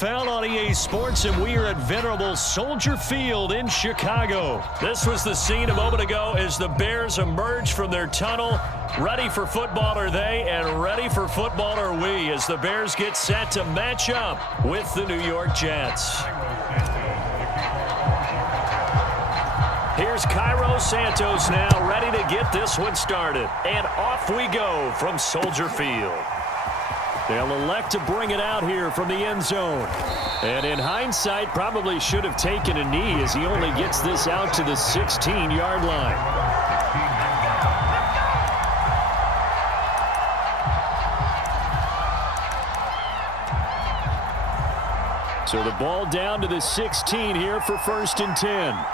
Found on EA Sports, and we are at venerable Soldier Field in Chicago. This was the scene a moment ago as the Bears emerge from their tunnel. Ready for football are they, and ready for football are we, as the Bears get set to match up with the New York Jets. Here's Cairo Santos now, ready to get this one started. And off we go from Soldier Field. They'll elect to bring it out here from the end zone. And in hindsight, probably should have taken a knee as he only gets this out to the 16-yard line. So the ball down to the 16 here for 1st and 10.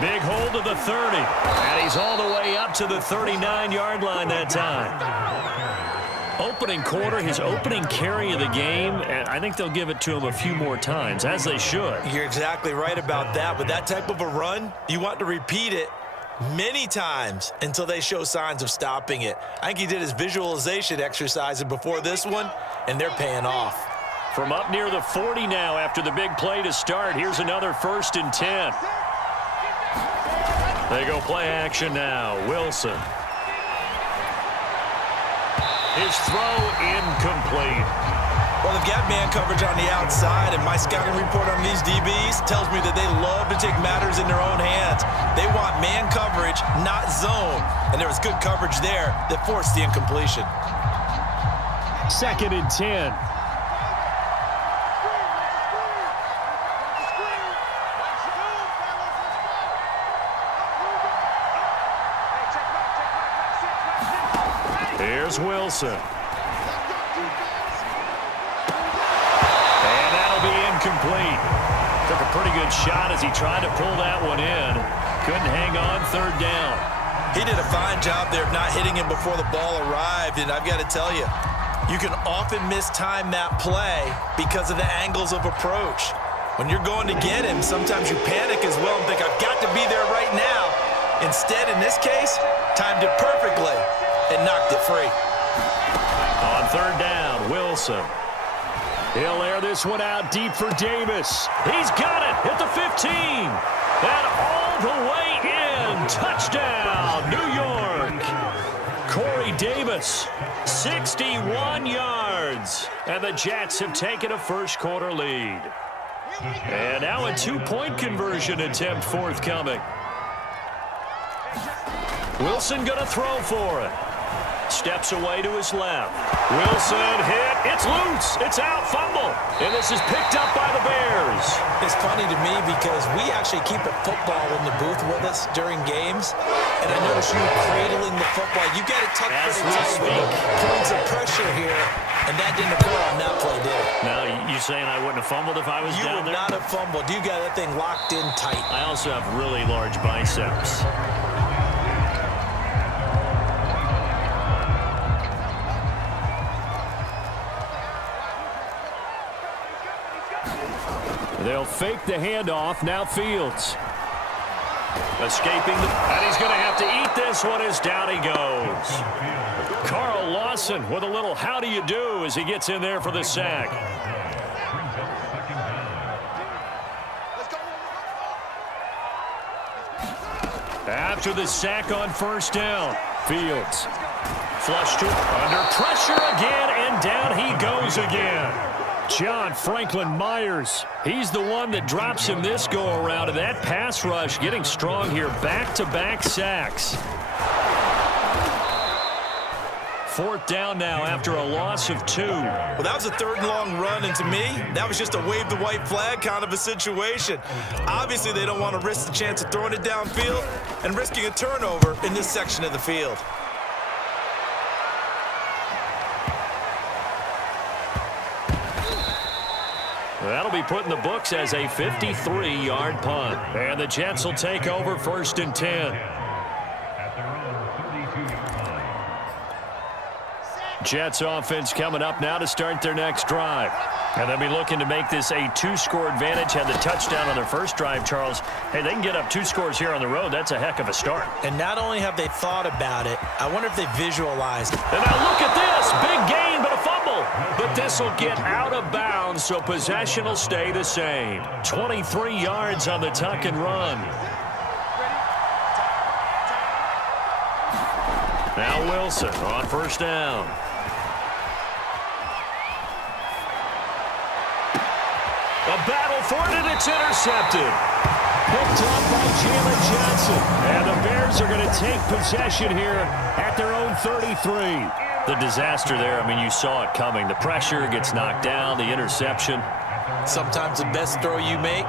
Big hold of the 30. And he's all the way up to the 39-yard line that time. Opening quarter, his opening carry of the game, and I think they'll give it to him a few more times, as they should. You're exactly right about that. With that type of a run, you want to repeat it many times until they show signs of stopping it. I think he did his visualization exercises before this one, and they're paying off. From up near the 40 now after the big play to start, here's another 1st and 10. They go play action now. Wilson. His throw incomplete. Well, they've got man coverage on the outside, and my scouting report on these DBs tells me that they love to take matters in their own hands. They want man coverage, not zone. And there was good coverage there that forced the incompletion. 2nd and 10. Here's Wilson. And that'll be incomplete. Took a pretty good shot as he tried to pull that one in. Couldn't hang on 3rd down. He did a fine job there of not hitting him before the ball arrived, and I've got to tell you, you can often mistime that play because of the angles of approach. When you're going to get him, sometimes you panic as well and think, I've got to be there right now. Instead, in this case, timed it perfectly and knocked it free. On 3rd down, Wilson. He'll air this one out deep for Davis. He's got it at the 15. And all the way in. Touchdown, New York. Corey Davis, 61 yards. And the Jets have taken a first quarter lead. And now a 2-point conversion attempt forthcoming. Wilson going to throw for it. Steps away to his left. Wilson hit. It's loose. It's out. Fumble. And this is picked up by the Bears. It's funny to me because we actually keep a football in the booth with us during games. And I notice you cradling the football. You got it tucked pretty tight with the points of pressure here. And that didn't occur on that play, did it? Now, you saying I wouldn't have fumbled if I was down there? You would not have fumbled. You got that thing locked in tight. I also have really large biceps. They'll fake the handoff. Now Fields. Escaping. And he's going to have to eat this one as down he goes. Carl Lawson with a little how do you do as he gets in there for the sack. After the sack on 1st down, Fields. Flush to under pressure again, and down he goes again. John Franklin Myers, he's the one that drops him this go-around, and that pass rush getting strong here. Back-to-back sacks. 4th down now after a loss of 2. Well, that was a 3rd and long run, and to me, that was just a wave the white flag kind of a situation. Obviously, they don't want to risk the chance of throwing it downfield and risking a turnover in this section of the field. That'll be put in the books as a 53-yard punt. And the Jets will take over 1st and 10. Jets offense coming up now to start their next drive. And they'll be looking to make this a 2-score advantage. Had the touchdown on their first drive, Charles. Hey, they can get up 2 scores here on the road. That's a heck of a start. And not only have they thought about it, I wonder if they visualized it. And now look at this. Big gain, but a fumble. But this will get out of bounds, so possession will stay the same. 23 yards on the tuck and run. Now Wilson on first down. A battle for it, and it's intercepted. Picked up by Jalen Johnson. And the Bears are going to take possession here at their own 33. The disaster there, I mean, you saw it coming. The pressure gets knocked down, the interception. Sometimes the best throw you make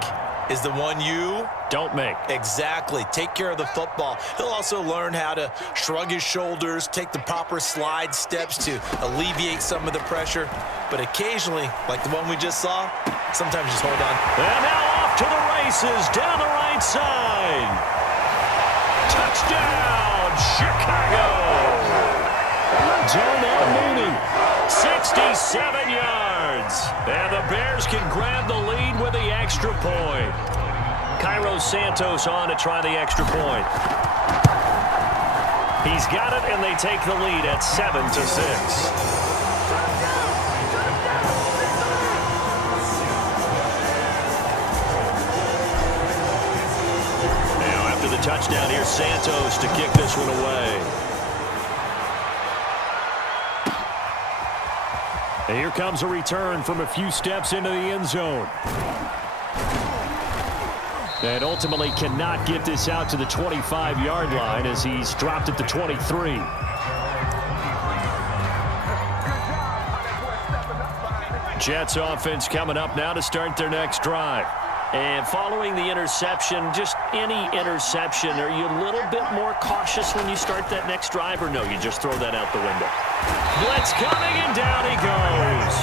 is the one you don't make. Exactly. Take care of the football. He'll also learn how to shrug his shoulders, take the proper slide steps to alleviate some of the pressure. But occasionally, like the one we just saw, sometimes just hold on. And now off to the races down the right side. Touchdown, Chicago. Darnell Mooney, 67 yards. And the Bears can grab the lead with the extra point. Cairo Santos on to try the extra point. He's got it, and they take the lead at 7-6. Touchdown, here's Santos to kick this one away. And here comes a return from a few steps into the end zone. And ultimately cannot get this out to the 25-yard line as he's dropped at the 23. Jets offense coming up now to start their next drive. And following the interception, just any interception, are you a little bit more cautious when you start that next drive, or no, you just throw that out the window? Blitz coming, and down he goes.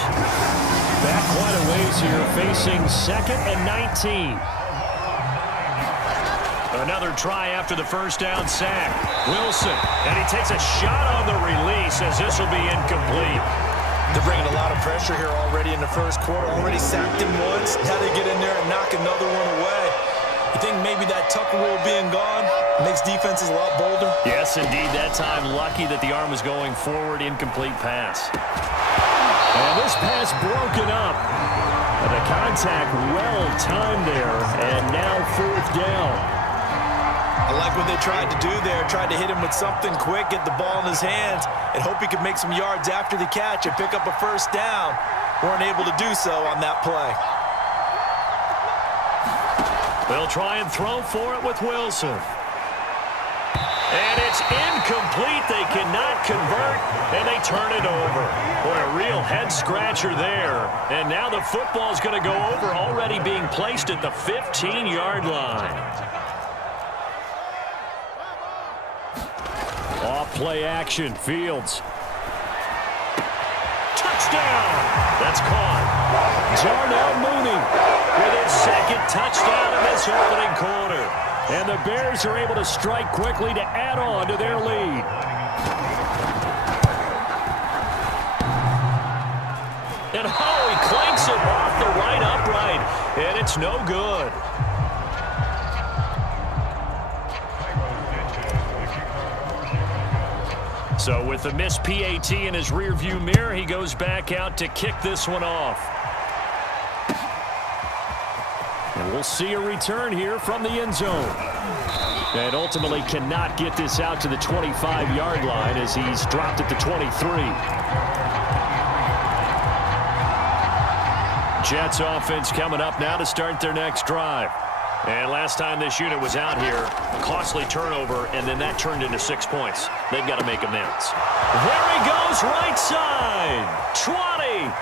Back quite a ways here, facing 2nd and 19. Another try after the first down sack. Wilson, and he takes a shot on the release as this will be incomplete. They're bringing a lot of pressure here already in the first quarter. Already sacked him once. Now they get in there and knock another one away. You think maybe that Tucker rule being gone makes defenses a lot bolder? Yes, indeed. That time, lucky that the arm was going forward. Incomplete pass. And this pass broken up. And the contact well timed there. And now 4th down. I like what they tried to do there. Tried to hit him with something quick, get the ball in his hands, and hope he could make some yards after the catch and pick up a first down. Weren't able to do so on that play. They'll try and throw for it with Wilson. And it's incomplete. They cannot convert, and they turn it over. Boy, a real head-scratcher there. And now the football is going to go over, already being placed at the 15-yard line. Off-play action, Fields. Touchdown! That's caught. Darnell Mooney with his 2nd touchdown in this opening quarter. And the Bears are able to strike quickly to add on to their lead. And he clanks it off the right upright, and it's no good. So with the missed PAT in his rearview mirror, he goes back out to kick this one off. And we'll see a return here from the end zone. And ultimately cannot get this out to the 25-yard line as he's dropped at the 23. Jets offense coming up now to start their next drive. And last time this unit was out here, a costly turnover, and then that turned into 6 points. They've got to make amends. There he goes, right side. 20,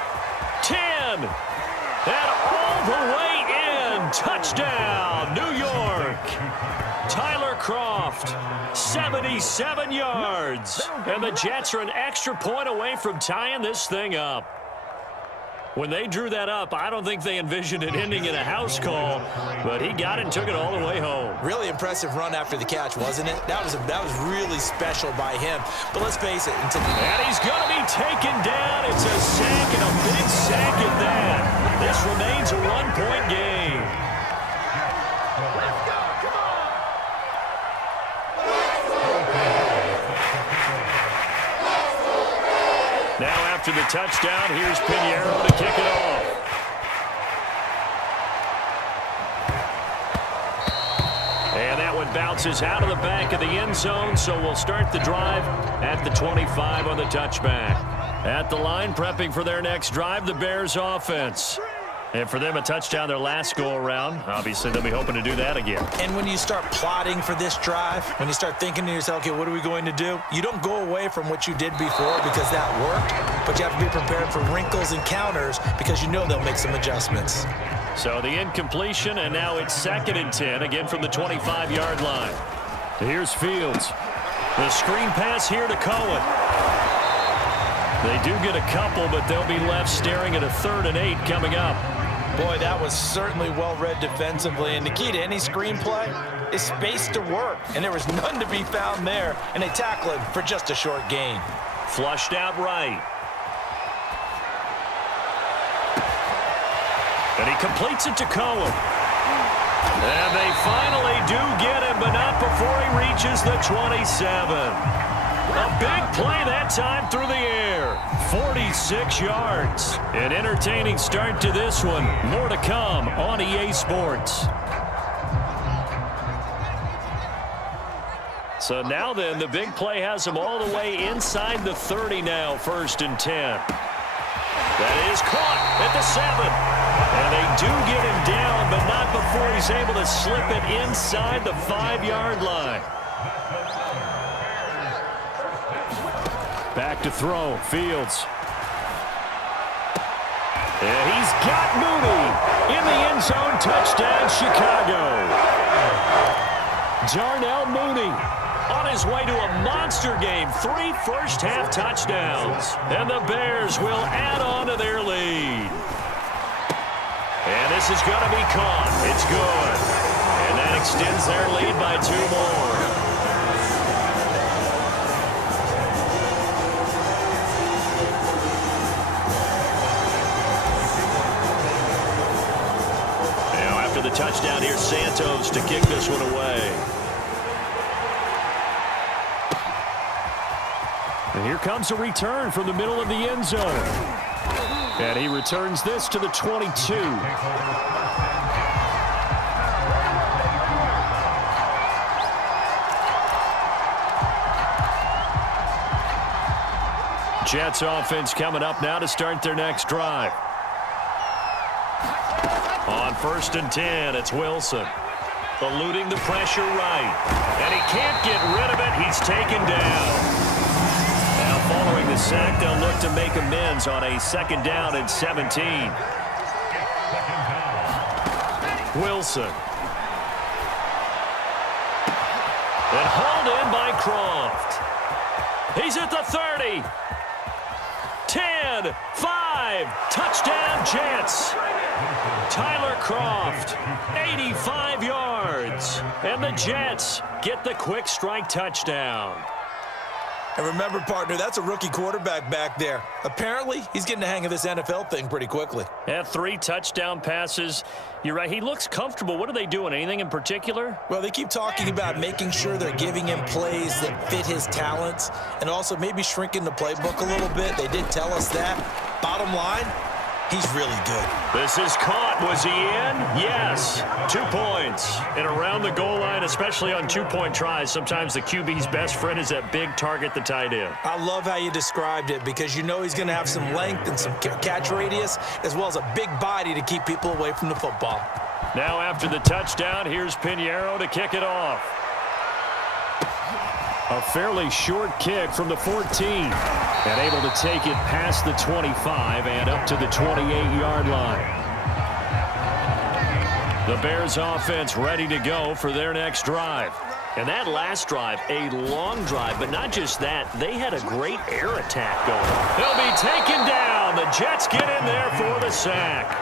10, and all the way in. Touchdown, New York. Tyler Kroft, 77 yards. And the Jets are an extra point away from tying this thing up. When they drew that up, I don't think they envisioned it ending in a house call, but he got it and took it all the way home. Really impressive run after the catch, wasn't it? That was really special by him. But let's face it. And he's going to be taken down. It's a sack, and a big sack at that. This remains a one-point game. Now after the touchdown, here's Pinheiro to kick it off. And that one bounces out of the back of the end zone, so we'll start the drive at the 25 on the touchback. At the line, prepping for their next drive, the Bears offense. And for them, a touchdown their last go-around. Obviously, they'll be hoping to do that again. And when you start plotting for this drive, when you start thinking to yourself, okay, what are we going to do? You don't go away from what you did before because that worked, but you have to be prepared for wrinkles and counters because you know they'll make some adjustments. So the incompletion, and now it's 2nd and 10, again from the 25-yard line. Here's Fields. The screen pass here to Cohen. They do get a couple, but they'll be left staring at a 3rd and 8 coming up. Boy, that was certainly well-read defensively, and the key to any screenplay is space to work, and there was none to be found there, and they tackle it for just a short gain. Flushed out right. And he completes it to Cohen. And they finally do get him, but not before he reaches the 27. A big play that time through the air. 46 yards. An entertaining start to this one. More to come on EA Sports. So now then, the big play has him all the way inside the 30 now, 1st and 10. That is caught at the 7. And they do get him down, but not before he's able to slip it inside the 5-yard line. Back to throw, Fields. And he's got Mooney in the end zone. Touchdown, Chicago. Darnell Mooney on his way to a monster game. 3 first-half touchdowns. And the Bears will add on to their lead. And this is going to be caught. It's good. And that extends their lead by 2 more. The touchdown here, Santos to kick this one away. And here comes a return from the middle of the end zone. And he returns this to the 22. Jets offense coming up now to start their next drive. On 1st and 10, it's Wilson. Eluding the pressure right. And he can't get rid of it. He's taken down. Now following the sack, they'll look to make amends on a 2nd down and 17. Wilson. And hauled in by Croft. He's at the 30. 10, 5, touchdown Jets. Tyler Croft, 85 yards. And the Jets get the quick strike touchdown. And remember, partner, that's a rookie quarterback back there. Apparently, he's getting the hang of this NFL thing pretty quickly. Had 3 touchdown passes. You're right, he looks comfortable. What are they doing? Anything in particular? Well, they keep talking about making sure they're giving him plays that fit his talents and also maybe shrinking the playbook a little bit. They did tell us that. Bottom line, he's really good. This is caught. Was he in? Yes. 2 points. And around the goal line, especially on 2-point tries, sometimes the QB's best friend is that big target, the tight end. I love how you described it because you know he's going to have some length and some catch radius as well as a big body to keep people away from the football. Now after the touchdown, here's Pinheiro to kick it off. A fairly short kick from the 14. And able to take it past the 25 and up to the 28-yard line. The Bears offense ready to go for their next drive. And that last drive, a long drive, but not just that. They had a great air attack going. He'll be taken down. The Jets get in there for the sack.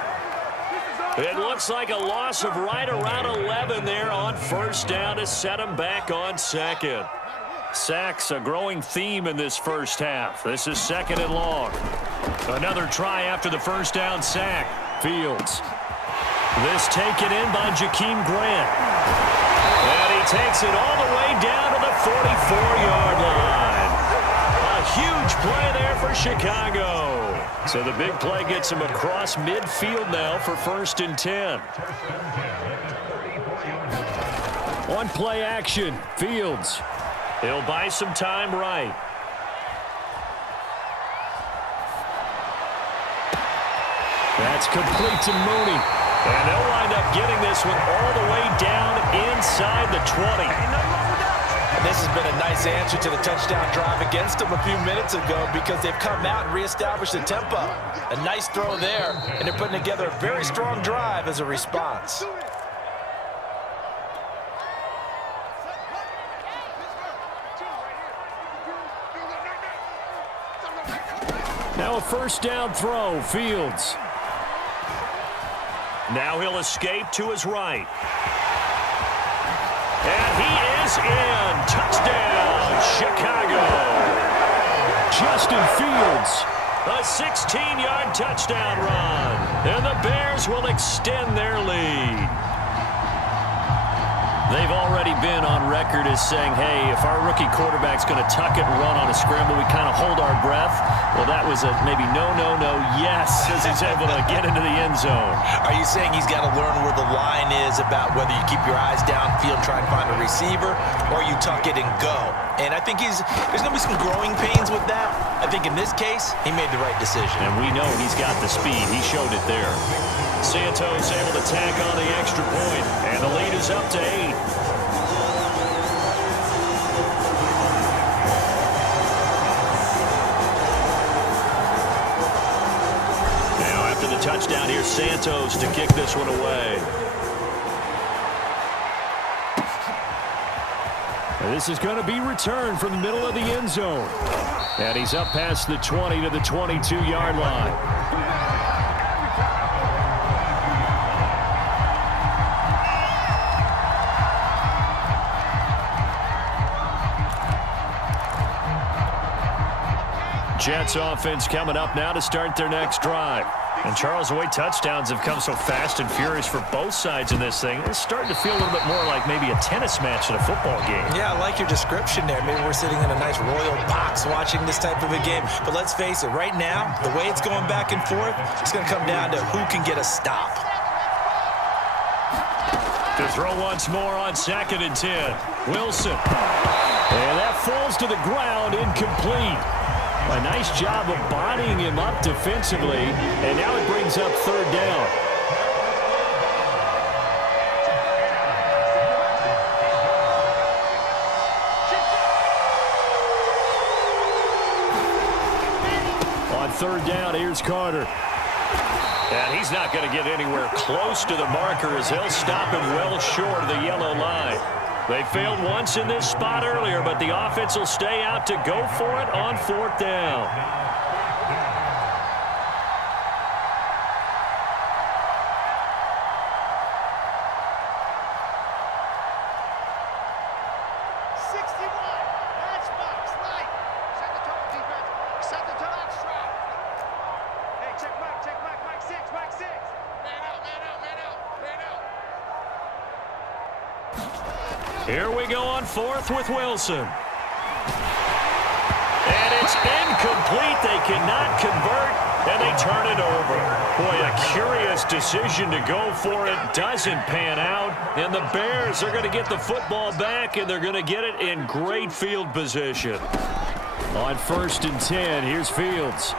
It looks like a loss of right around 11 there on first down to set him back on second. Sacks a growing theme in this first half. This is second and long. Another try after the first down sack. Fields. This taken in by Jakeem Grant. And he takes it all the way down to the 44-yard line. A huge play there for Chicago. So the big play gets him across midfield now for 1st and 10. One play action. Fields. He'll buy some time right. That's complete to Mooney. And they'll wind up getting this one all the way down inside the 20. This has been a nice answer to the touchdown drive against them a few minutes ago because they've come out and reestablished the tempo. A nice throw there, and they're putting together a very strong drive as a response. Now a first down throw. Fields. Now he'll escape to his right. And he is in. Touchdown, Chicago. Justin Fields. A 16-yard touchdown run. And the Bears will extend their lead. They've already been on record as saying, hey, if our rookie quarterback's going to tuck it and run on a scramble, we kind of hold our breath. Well, that was a maybe no, yes, as he's able to get into the end zone. Are you saying he's got to learn where the line is about whether you keep your eyes downfield, try and find a receiver, or you tuck it and go? And I think there's going to be some growing pains with that. I think in this case, he made the right decision. And we know he's got the speed. He showed it there. Santos able to tack on the extra point, and the lead is up to 8. Now after the touchdown, here's Santos to kick this one away. And this is going to be returned from the middle of the end zone. And he's up past the 20 to the 22-yard line. Jets offense coming up now to start their next drive. And Charles, the way touchdowns have come so fast and furious for both sides in this thing, it's starting to feel a little bit more like maybe a tennis match in a football game. Yeah, I like your description there. Maybe we're sitting in a nice royal box watching this type of a game. But let's face it, right now, the way it's going back and forth, it's going to come down to who can get a stop. To throw once more on 2nd and 10. Wilson. And that falls to the ground, incomplete. A nice job of bodying him up defensively, and now it brings up 3rd down. On 3rd down, here's Carter. And he's not going to get anywhere close to the marker as he'll stop him well short of the yellow line. They failed once in this spot earlier, but the offense will stay out to go for it on 4th down. Here we go on 4th with Wilson. And it's incomplete. They cannot convert, and they turn it over. Boy, a curious decision to go for it. Doesn't pan out, and the Bears are going to get the football back, and they're going to get it in great field position. On 1st and 10, here's Fields.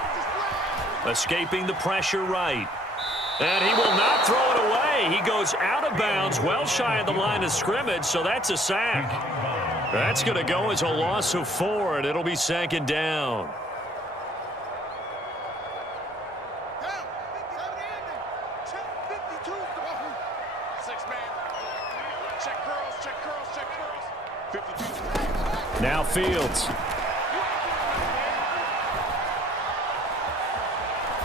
Escaping the pressure right. And he will not throw it away. He goes out of bounds, well shy of the line of scrimmage, so that's a sack. That's going to go as a loss of 4, and it'll be 2nd down. Now Fields.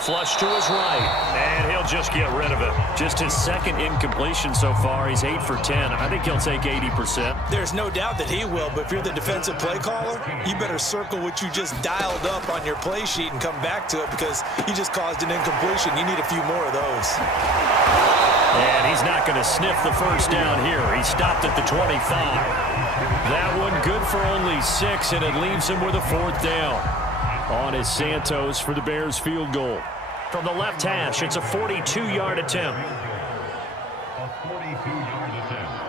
Flush to his right, and he'll just get rid of it. Just his second incompletion so far. He's 8 for 10. I think he'll take 80%. There's no doubt that he will, but if you're the defensive play caller, you better circle what you just dialed up on your play sheet and come back to it because you just caused an incompletion. You need a few more of those. And he's not going to sniff the first down here. He stopped at the 25. That one good for only 6, and it leaves him with a 4th down. On is Santos for the Bears field goal. From the left hash, it's a 42-yard attempt. A 42-yard attempt.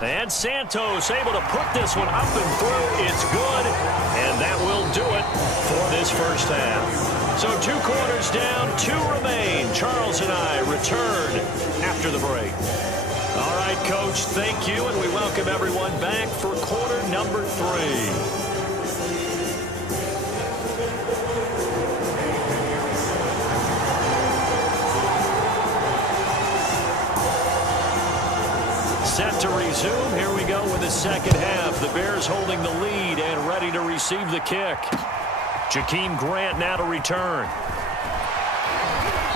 And Santos able to put this one up and through. It's good, and that will do it for this first half. So 2 quarters down, 2 remain. Charles and I return after the break. All right, Coach, thank you, and we welcome everyone back for quarter number 3. Set to resume. Here we go with the second half. The Bears holding the lead and ready to receive the kick. Jakeem Grant now to return.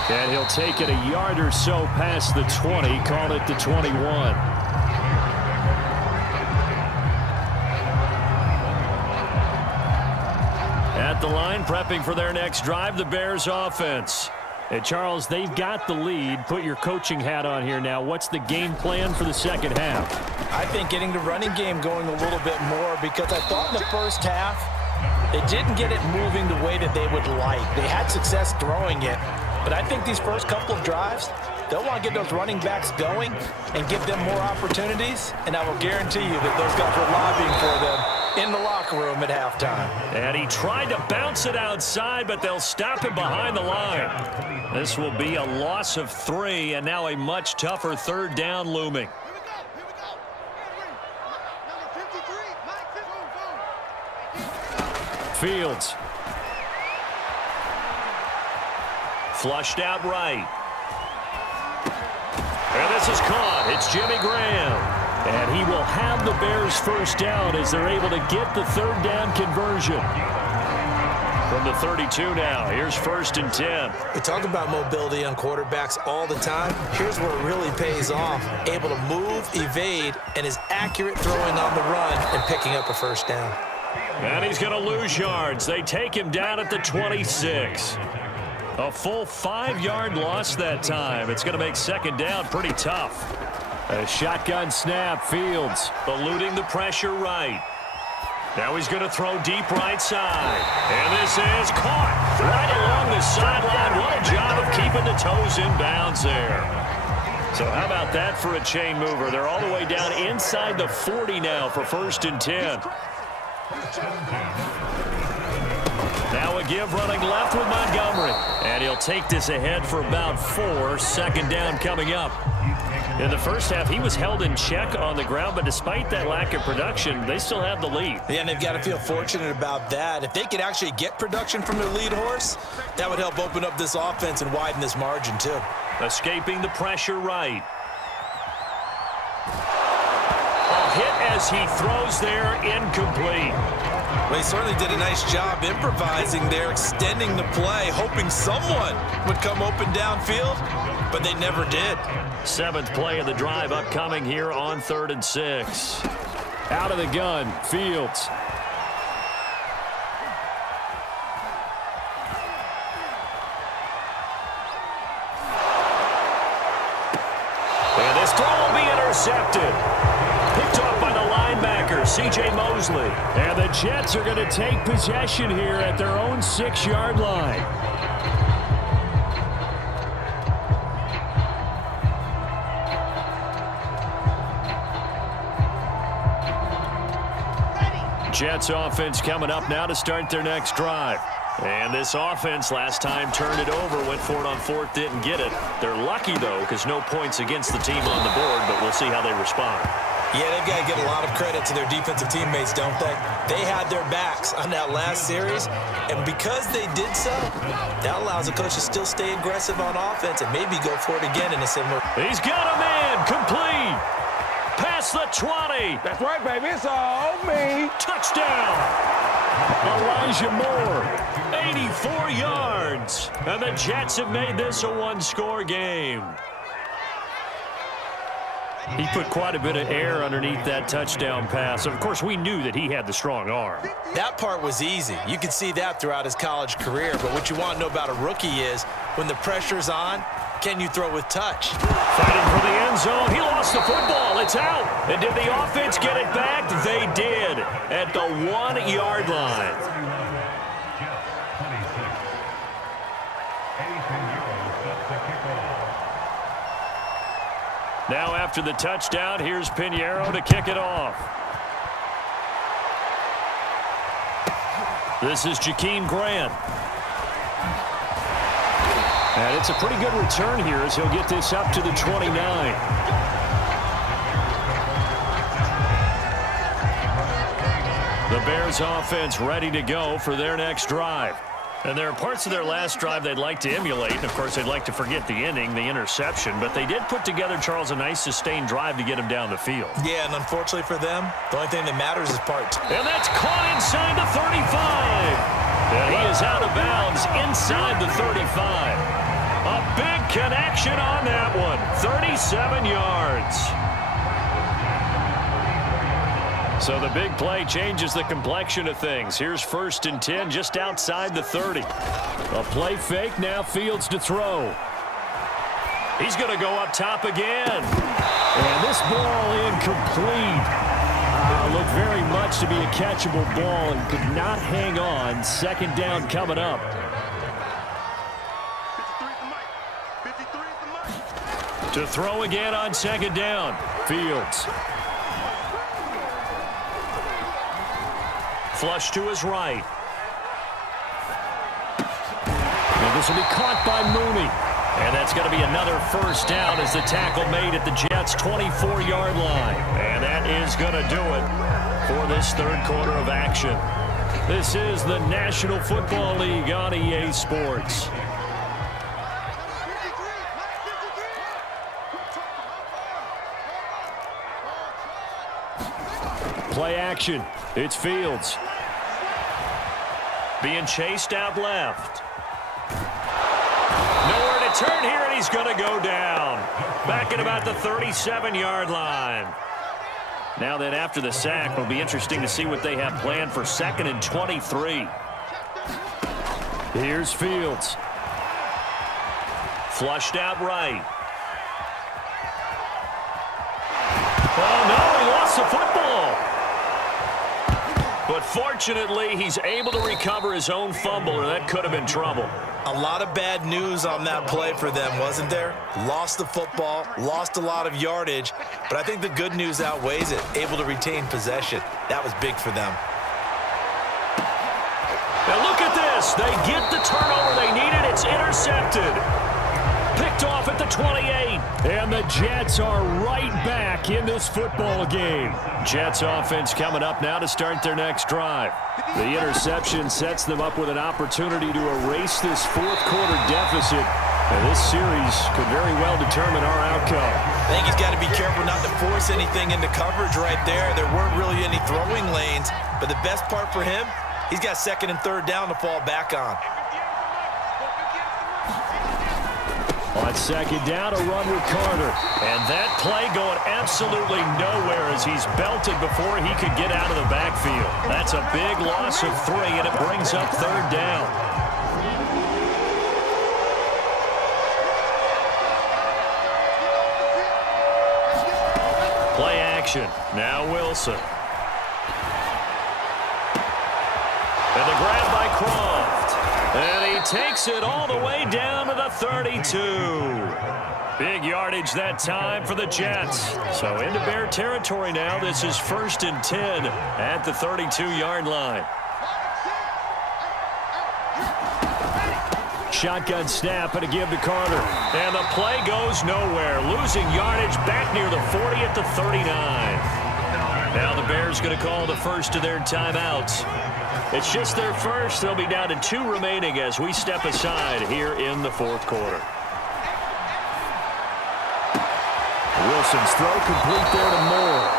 And he'll take it a yard or so past the 20, call it the 21. At the line, prepping for their next drive, the Bears offense. And Charles, they've got the lead. Put your coaching hat on here now. What's the game plan for the second half? I think getting the running game going a little bit more because I thought in the first half they didn't get it moving the way that they would like. They had success throwing it, but I think these first couple of drives, they'll want to get those running backs going and give them more opportunities, and I will guarantee you that those guys were lobbying for them in the locker room at halftime. And he tried to bounce it outside, but they'll stop him behind the line. This will be a loss of 3, and now a much tougher 3rd down looming. Fields. Flushed out right. And this is caught. It's Jimmy Graham. And he will have the Bears first down as they're able to get the 3rd down conversion. From the 32 now, here's 1st and 10. We talk about mobility on quarterbacks all the time. Here's where it really pays off. Able to move, evade, and is accurate throwing on the run and picking up a first down. And he's going to lose yards. They take him down at the 26. A full 5-yard loss that time. It's going to make 2nd down pretty tough. A shotgun snap. Fields eluding the pressure right. Now he's going to throw deep right side. And this is caught right along the sideline. What a job of keeping the toes in bounds there. So how about that for a chain mover? They're all the way down inside the 40 now for 1st and 10. Now a give running left with Montgomery. And he'll take this ahead for about 4. 2nd down coming up. In the first half, he was held in check on the ground, but despite that lack of production, they still have the lead. Yeah, and they've got to feel fortunate about that. If they could actually get production from their lead horse, that would help open up this offense and widen this margin too. Escaping the pressure right. A hit as he throws there, incomplete. Well, he certainly did a nice job improvising there, extending the play, hoping someone would come open downfield, but they never did. 7th play of the drive upcoming here on 3rd and 6. Out of the gun, Fields. And this throw will be intercepted. Picked off by the linebacker, C.J. Mosley. And the Jets are going to take possession here at their own 6-yard line. Jets offense coming up now to start their next drive. And this offense last time turned it over, went for it on 4th, didn't get it. They're lucky, though, because no points against the team on the board, but we'll see how they respond. Yeah, they've got to give a lot of credit to their defensive teammates, don't they? They had their backs on that last series, and because they did so, that allows the coach to still stay aggressive on offense and maybe go for it again in a similar. He's got a man complete. Past the 20. That's right, baby. It's all me. Touchdown. Elijah Moore, 84 yards. And the Jets have made this a one-score game. He put quite a bit of air underneath that touchdown pass. Of course, we knew that he had the strong arm. That part was easy. You could see that throughout his college career. But what you want to know about a rookie is when the pressure's on, can you throw with touch? Fighting for the end zone. He lost the football. It's out. And did the offense get it back? They did at the 1-yard line. Jets 26. Ethan Euro sets the kickoff. Now after the touchdown, here's Pinheiro to kick it off. This is Jakeem Grant. And it's a pretty good return here as he'll get this up to the 29. The Bears offense ready to go for their next drive. And there are parts of their last drive they'd like to emulate. And, of course, they'd like to forget the ending, the interception. But they did put together, Charles, a nice sustained drive to get him down the field. Yeah, and unfortunately for them, the only thing that matters is part 2. And that's caught inside the 35. And he is out of bounds inside the 35. A big connection on that one. 37 yards. So the big play changes the complexion of things. Here's 1st and 10 just outside the 30. A play fake, now Fields to throw. He's going to go up top again. And this ball incomplete. Looked very much to be a catchable ball and could not hang on. 2nd down coming up. To throw again on 2nd down. Fields. Flush to his right. And this will be caught by Mooney. And that's going to be another 1st down as the tackle made at the Jets' 24-yard line. And that is going to do it for this 3rd quarter of action. This is the National Football League on EA Sports. Play action. It's Fields. Being chased out left. Nowhere to turn here, and he's going to go down. Back at about the 37-yard line. Now then, after the sack, it'll be interesting to see what they have planned for 2nd and 23. Here's Fields. Flushed out right. Oh, no, he lost the football. But fortunately, he's able to recover his own fumble, or that could have been trouble. A lot of bad news on that play for them, wasn't there? Lost the football, lost a lot of yardage, but I think the good news outweighs it. Able to retain possession. That was big for them. Now look at this. They get the turnover they needed. It's intercepted. Picked off at the 28. And the Jets are right back in this football game. Jets offense coming up now to start their next drive. The interception sets them up with an opportunity to erase this 4th quarter deficit. And this series could very well determine our outcome. I think he's got to be careful not to force anything into coverage right there. There weren't really any throwing lanes. But the best part for him, he's got 2nd and 3rd down to fall back on. On 2nd down, a run with Carter. And that play going absolutely nowhere as he's belted before he could get out of the backfield. That's a big loss of 3, and it brings up 3rd down. Play action. Now Wilson. And the grab by Croft. And he takes it all the way down to the 32. Big yardage that time for the Jets. So into Bear territory now. This is 1st and 10 at the 32-yard line. Shotgun snap and a give to Carter. And the play goes nowhere. Losing yardage back near the 40 at the 39. Now the Bears going to call the first of their timeouts. It's just their first. They'll be down to 2 remaining as we step aside here in the fourth quarter. Wilson's throw complete there to Moore.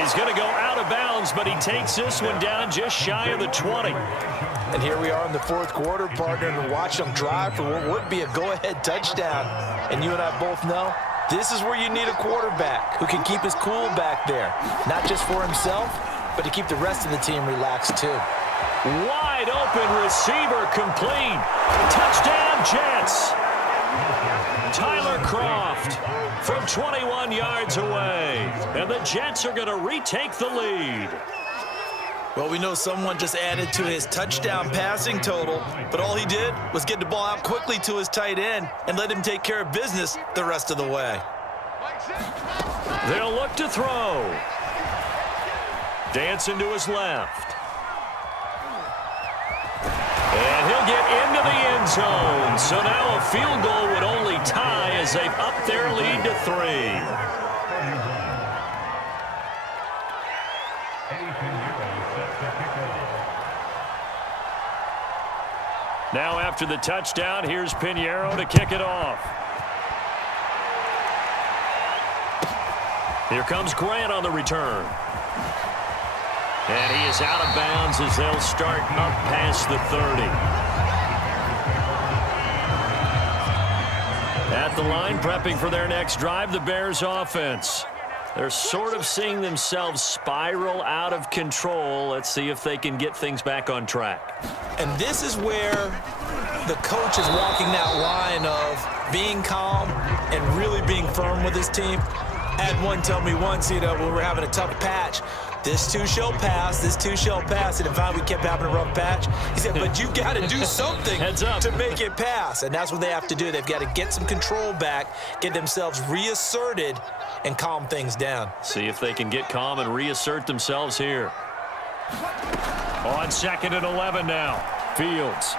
He's going to go out of bounds, but he takes this one down just shy of the 20. And here we are in the fourth quarter, partner, and watch them drive for what would be a go-ahead touchdown. And you and I both know this is where you need a quarterback who can keep his cool back there, not just for himself, but to keep the rest of the team relaxed too. Wide open receiver complete. Touchdown Jets. Tyler Kroft from 21 yards away. And the Jets are going to retake the lead. Well, we know someone just added to his touchdown passing total, but all he did was get the ball out quickly to his tight end and let him take care of business the rest of the way. They'll look to throw. Dancing to his left. And he'll get into the end zone. So now a field goal would only tie as they've upped their lead to 3. Now after the touchdown, here's Pinheiro to kick it off. Here comes Grant on the return. And he is out of bounds as they'll start up past the 30. At the line, prepping for their next drive, the Bears offense. They're sort of seeing themselves spiral out of control. Let's see if they can get things back on track. And this is where the coach is walking that line of being calm and really being firm with his team. I had one tell me once, when we were having a tough patch, this too shall pass, this too shall pass. And finally we kept having a rough patch. He said, but you got to do something to make it pass. And that's what they have to do. They've got to get some control back, get themselves reasserted, and calm things down. See if they can get calm and reassert themselves here. On 2nd and 11 now. Fields.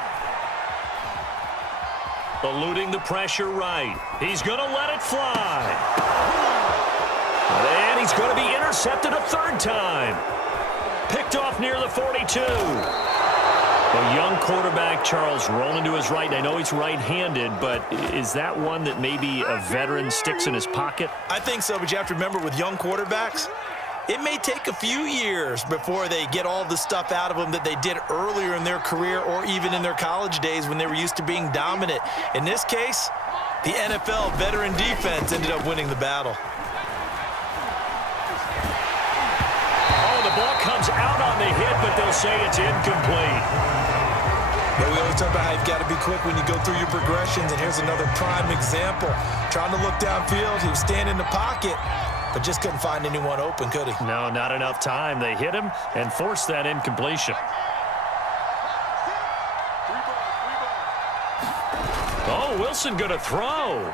Eluding the pressure right. He's going to let it fly. And he's going to be intercepted a 3rd time. Picked off near the 42. A young quarterback, Charles, rolling to his right. I know he's right-handed, but is that one that maybe a veteran sticks in his pocket? I think so, but you have to remember with young quarterbacks, it may take a few years before they get all the stuff out of them that they did earlier in their career or even in their college days when they were used to being dominant. In this case, the NFL veteran defense ended up winning the battle. Oh, the ball comes out on the hit, but they'll say it's incomplete. Yeah, we always talk about how you've got to be quick when you go through your progressions, and here's another prime example. Trying to look downfield, he was standing in the pocket, but just couldn't find anyone open, could he? No, not enough time. They hit him and forced that incompletion. Oh, Wilson going to throw.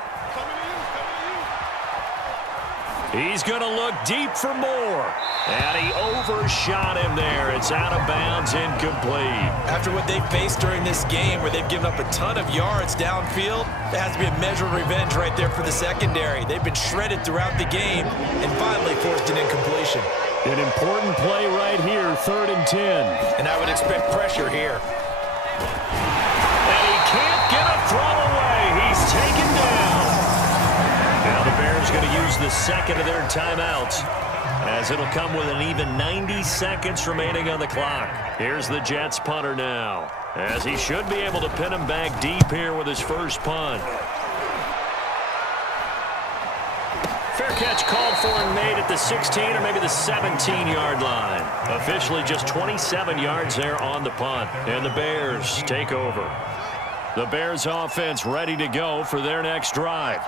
He's going to look deep for more. And he overshot him there. It's out of bounds, incomplete. After what they faced during this game where they've given up a ton of yards downfield, there has to be a measure of revenge right there for the secondary. They've been shredded throughout the game and finally forced an incompletion. An important play right here, 3rd and 10. And I would expect pressure here. And he can't get a throw away. He's taken down. Now the Bears going to use the 2nd of their timeouts, as it'll come with an even 90 seconds remaining on the clock. Here's the Jets punter now, as he should be able to pin him back deep here with his first punt. Fair catch called for and made at the 16 or maybe the 17-yard line. Officially just 27 yards there on the punt. And the Bears take over. The Bears offense ready to go for their next drive.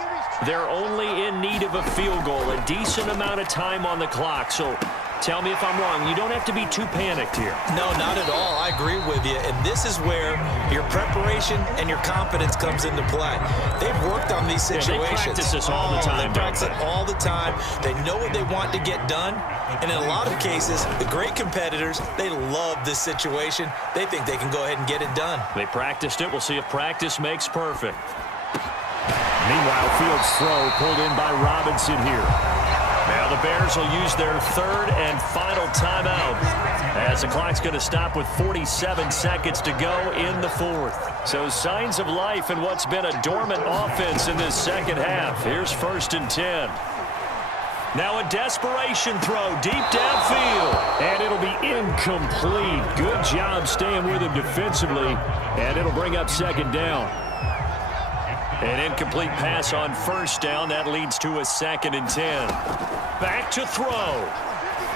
They're only in need of a field goal, a decent amount of time on the clock. So tell me if I'm wrong. You don't have to be too panicked here. No, not at all. I agree with you. And this is where your preparation and your confidence comes into play. They've worked on these situations. Yeah, they practice this all the time. They practice it all the time. They know what they want to get done. And in a lot of cases, the great competitors, they love this situation. They think they can go ahead and get it done. They practiced it. We'll see if practice makes perfect. Meanwhile, Fields' throw pulled in by Robinson here. Now the Bears will use their third and final timeout as the clock's going to stop with 47 seconds to go in the fourth. So signs of life in what's been a dormant offense in this second half. Here's 1st and 10. Now a desperation throw deep downfield, and it'll be incomplete. Good job staying with him defensively, and it'll bring up 2nd down. An incomplete pass on 1st down. That leads to a 2nd and 10. Back to throw.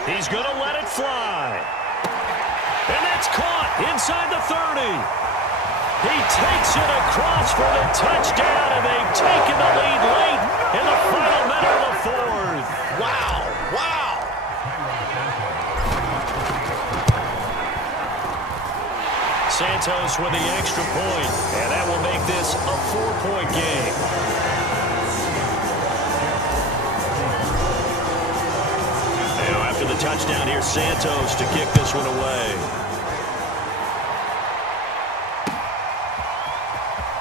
He's going to let it fly. And that's caught inside the 30. He takes it across for the touchdown, and they've taken the lead late in the final minute of the fourth. Wow, wow. Santos with the extra point, and that will make this a 4-point game. Now after the touchdown, here's Santos to kick this one away.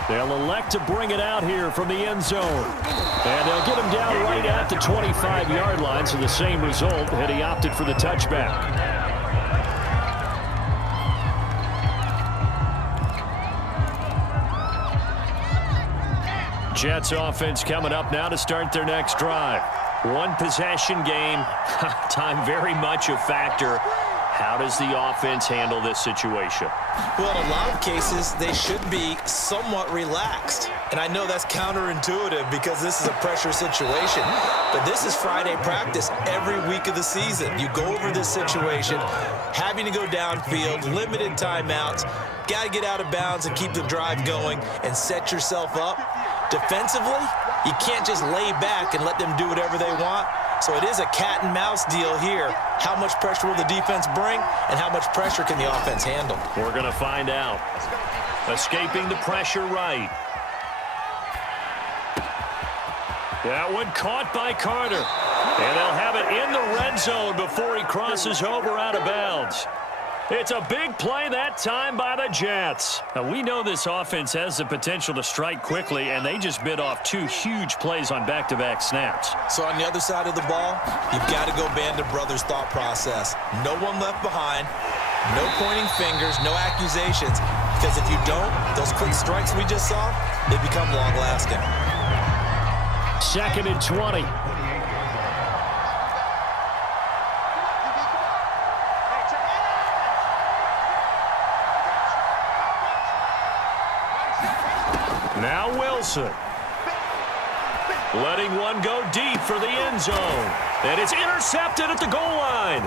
They'll elect to bring it out here from the end zone. And they'll get him down right at the 25-yard line, so the same result had he opted for the touchback. Jets offense coming up now to start their next drive. One possession game. Time very much a factor. How does the offense handle this situation? Well, in a lot of cases, they should be somewhat relaxed. And I know that's counterintuitive because this is a pressure situation. But this is Friday practice every week of the season. You go over this situation, having to go downfield, limited timeouts, got to get out of bounds and keep the drive going and set yourself up. Defensively, you can't just lay back and let them do whatever they want. So it is a cat and mouse deal here. How much pressure will the defense bring, and how much pressure can the offense handle? We're going to find out. Escaping the pressure right. That one caught by Carter. And they'll have it in the red zone before he crosses over out of bounds. It's a big play that time by the Jets. Now, we know this offense has the potential to strike quickly, and they just bit off 2 huge plays on back-to-back snaps. So on the other side of the ball, you've got to go Band of Brothers thought process. No one left behind, no pointing fingers, no accusations. Because if you don't, those quick strikes we just saw, they become long-lasting. 2nd and 20. Now Wilson. Letting one go deep for the end zone. And it's intercepted at the goal line.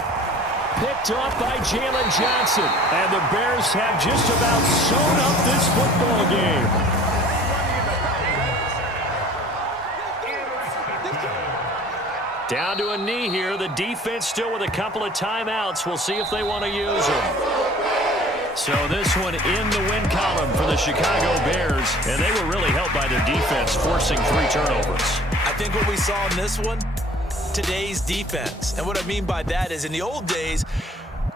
Picked off by Jalen Johnson. And the Bears have just about sewn up this football game. Down to a knee here. The defense still with a couple of timeouts. We'll see if they want to use them. So this one in the win column for the Chicago Bears, and they were really helped by their defense, forcing 3 turnovers. I think what we saw in this one, today's defense. And what I mean by that is in the old days,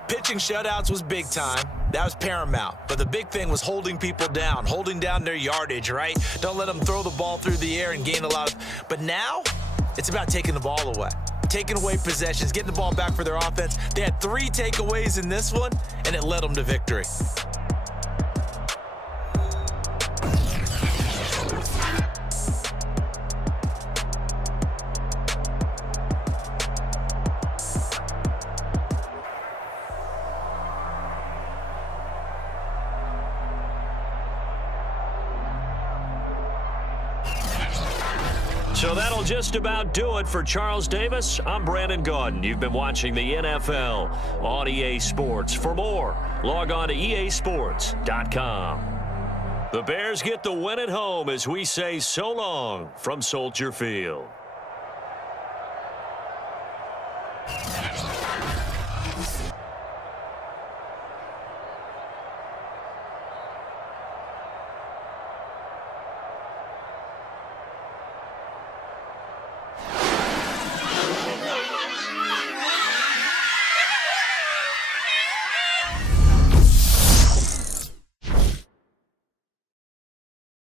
pitching shutouts was big time. That was paramount. But the big thing was holding people down, holding down their yardage, right? Don't let them throw the ball through the air and gain a lot of... But now, it's about taking the ball away. Taking away possessions, getting the ball back for their offense. They had 3 takeaways in this one, and it led them to victory. So that'll just about do it for Charles Davis. I'm Brandon Gaudin. You've been watching the NFL on EA Sports. For more, log on to easports.com. The Bears get the win at home as we say so long from Soldier Field.